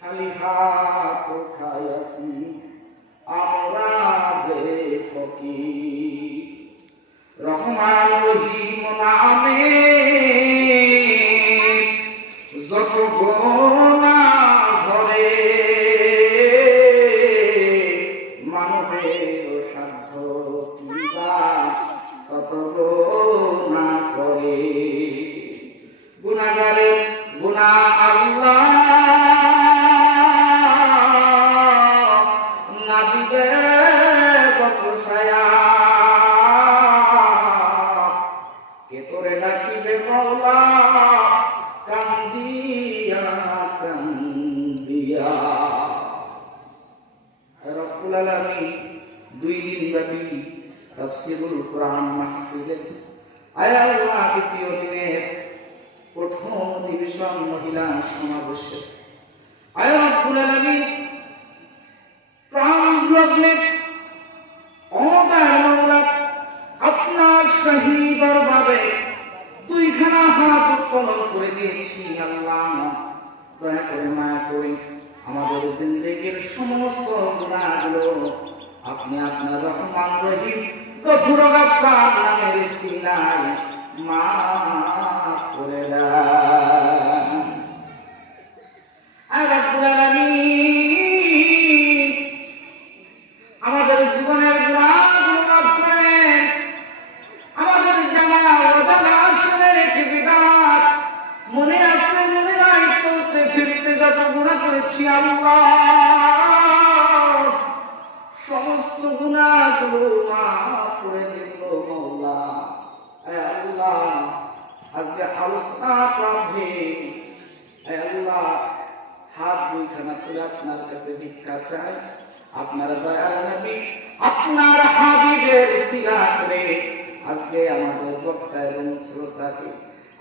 খালি হাত খাইয়াছি আমরা যে ফকির, রহমান রহিম নামে যত গুনাহ ধরে, মানবের সাধ্য কিবা কত গুনাহ করে। গুনাহগারের গুনাহ আল্লাহ না দিবে বকশায়া, কে তোরে ডাকিবে মাওলা কান্দিয়া কান্দিয়া। রব্বুল আলামিন 2 দিন ব্যাপী তাফসীরুল কোরআন মাহফিলে আল্লাহ দ্বিতীয় দিনের প্রথম অধিবেশন মহিলা সমাবেশে রব্বুল আলামিন প্রাণ লগ্নে আপনার শাহী দরবারে 2খানা হাত উত্তোলন করে দিয়েছি। আল্লাহ দয়া করে মায়া করে আমাদের জিন্দেগীর সমস্ত গুনাহগুলো আপনি আপনার রহমান রহিম গফুর গাফফার নামের ইস্তিগফারে মাফ করে দেন। রব্বুল আলামিন আমাদের জীবনের গুনাহগুলো মাফ করেন। আমাদের জানা অজানা শিরক বিদআত মনে আছে মনে নাই চলতে ফিরতে যত গুনাহ করেছি আল্লাহ সমস্ত গুনাহগুলো মাফ করে দিন মাওলা। আল্লাহ আজকে আলোচনা প্রারম্ভে আল্লাহ হাত 2খানা তুলে আপনার কাছে ভিক্ষা চাই। আপনার দয়াল নবী আপনার হাবিবের সিলা করে আজকে আমাদের বক্তা এবং শ্রোতাকে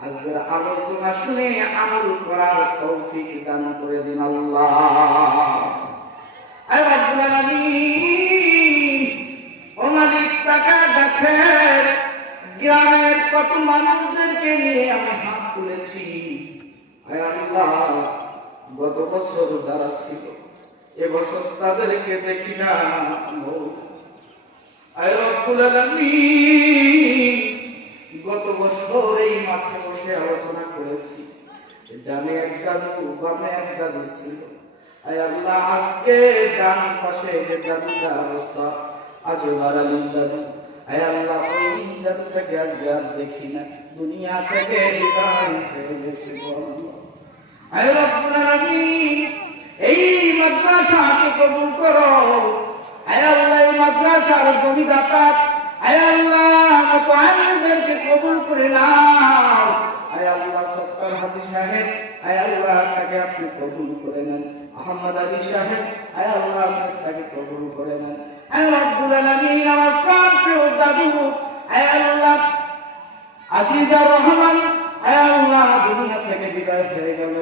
আজকের আলোচনা শুনে আমল করার তৌফিক দান করে দিন আল্লাহ। রব্বুল আলামিন ও মালিক তাকা দেখেন গ্রামের কত মানুষদেরকে নিয়ে আমি হাত তুলেছি। আল্লাহ গত বছর যারা ছিল এবছর তাদেরকে দেখি না। রব্বুল আলামিন গত বছর এই মাঠে বসে আলোচনা করেছি, ডানে এক দাদু বামে এক দাদু ছিল। আল্লাহ আজকে ডান পাশে যে দাদুটা অবস্থা আজওয়ার আলী দাদু, আল্লাহ ওই দাদু থেকে আজকে আর দেখি না, দুনিয়া থেকে বিদায় হয়ে গেছে। রব্বুল আলামিন এই মাদ্রাসাকে কবুল করো। আল্লাহ এই মাদ্রাসার জমিদাতা আল্লাহ মুতাআল্লিমদেরকে কবুল করে নাও। আল্লাহ সত্তার হাজী সাহেব আল্লাহ তাকে আপনি কবুল করে নেন। আহমদ আলী সাহেব আল্লাহ আপনি তাকে কবুল করে নেন। রব্বুল আলামিন আমার প্রিয় দাদু আল্লাহ আজিজুর রহমান আল্লাহ দুনিয়া থেকে বিদায় হয়ে গেল।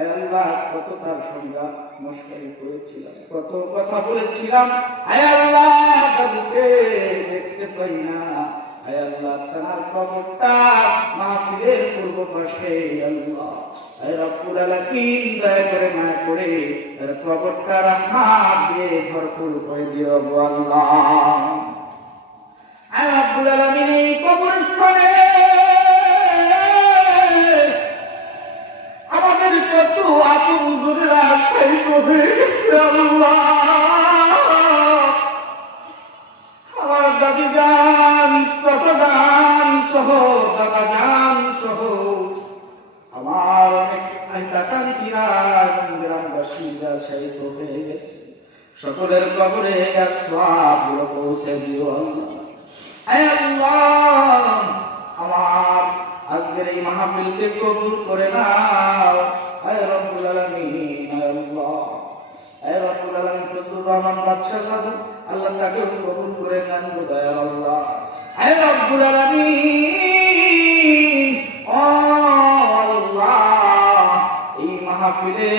আল্লাহ কত তার সঙ্গে মশকরি করেছিলাম, কত কথা বলেছিলাম। আল্লাহ দাদুকে দেখতে পাই না। আল্লাহ তার কবরটা মাহফিলের পূর্ব পাশে আল্লাহ রব্বুল আলামিন দয়া করে মায়া করে তার কবরটা রহমত দিয়ে ভরপুর করে দিও আল্লাহ। রব্বুল আলামিন এই কবরস্থানে আমাদের কত আপু হুজুররা শহীদ হয়ে গেছে আল্লাহ। আমার দাদি জান চাচা জান সহ দাদা জান সহ আমার অনেক আইতাকান্তিরা গ্রামবাসীরা শহীদ হয়ে গেছে। সকলের কবরে এক সওয়াবগুলো পৌঁছে দিও আল্লাহ। আমার আজকের এই মাহফিলকে কবুল করে নাও রব্বুল আলামিন। আল্লাহ রব্বুল আলামিন ফজলুর রহমান বাদশা দাদু আল্লাহ তাকে কবুল করে নেন দয়াল আল্লাহ। রব্বুল আলামিন আল্লাহ এই মাহফিলে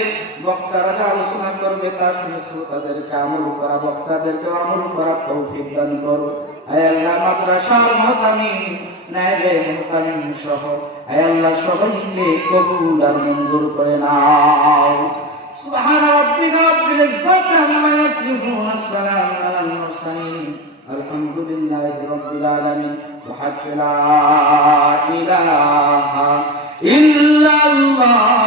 বক্তারা যা আলোচনা করবে তা শুনে শ্রোতাদেরকে আমল করা, বক্তাদেরকে আমল করা তৌফিক দান করো। আল্লাহ মাদ্রাসার মহতামিম নায়েবে মুহতামিম সহ হে আল্লাহ সবাইকে কবুল আর মঞ্জুর করে নাও। সুবহান রাব্বিকা রাব্বিল ইজ্জাতি আম্মা ইয়াসিফুন, আসসালামু আলাল মুরসালিন, আলহামদুলিল্লাহি রাব্বিল আলামিন। ওয়া হাক্কা লা ইলাহা ইল্লাল্লাহ।